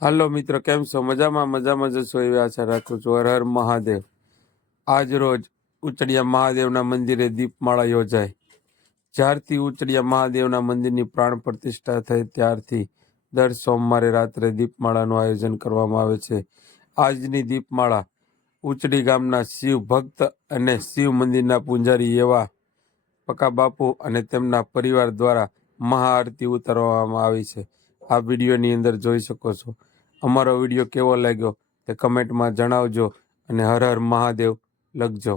હાલો મિત્રો, કેમ છો? મજામાં મજામાં જશો એવી આશા રાખું છું. હર હર મહાદેવ. આજ રોજ ઉચડિયા મહાદેવના મંદિરે દીપમાળા યોજાય. જ્યારથી ઉચડિયા મહાદેવના મંદિરની પ્રાણ પ્રતિષ્ઠા થઈ, ત્યારથી દર સોમવારે રાત્રે દીપમાળાનું આયોજન કરવામાં આવે છે. આજની દીપમાળા ઉચડી ગામના શિવ ભક્ત અને શિવ મંદિરના પૂંજારી એવા પકા બાપુ અને તેમના પરિવાર દ્વારા મહાઆરતી ઉતારવામાં આવી છે. આ વિડીયોની અંદર જોઈ શકો છો. અમારો વીડિયો કેવો લાગ્યો તે કમેન્ટમાં જણાવજો અને હર હર મહાદેવ લખજો.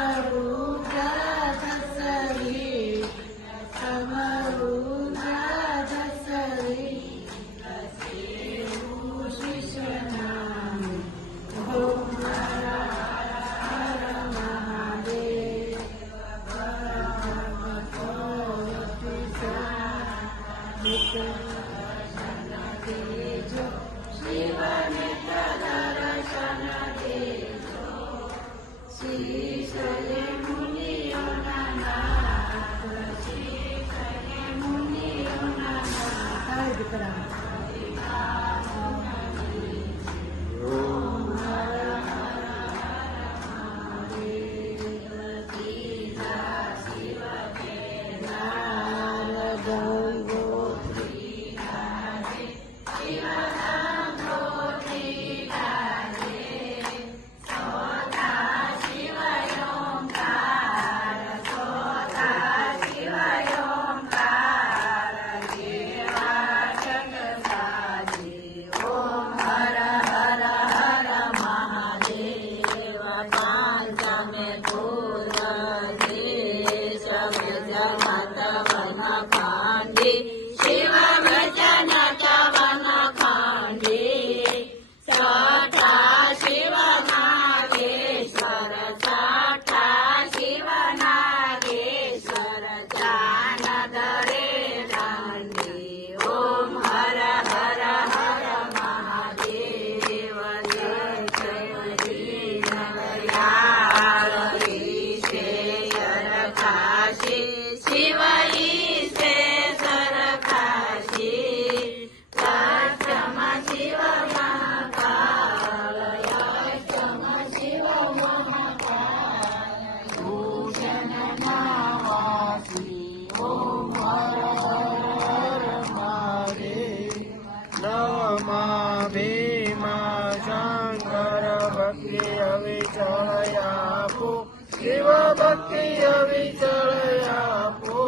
भक्ति अविचरयापो शिवभक्ति अविचरयापो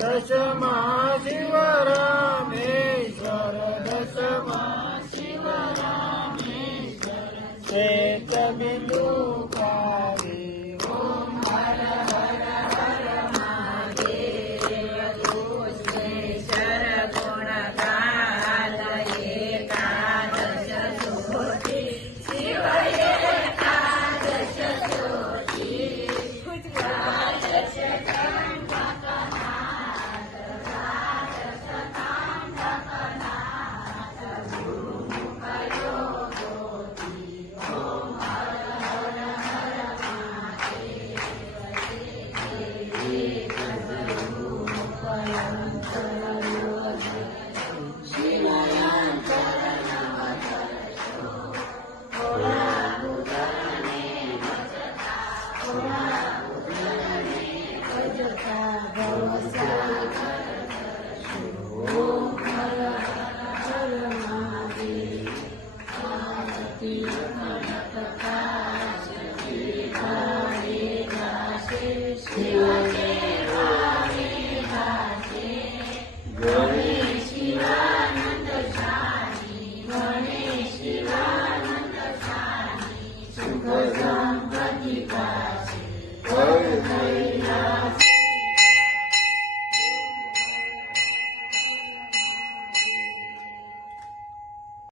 दशमा शिव रामेश्वर दशमा शिव रामेश्वर। बिल्लु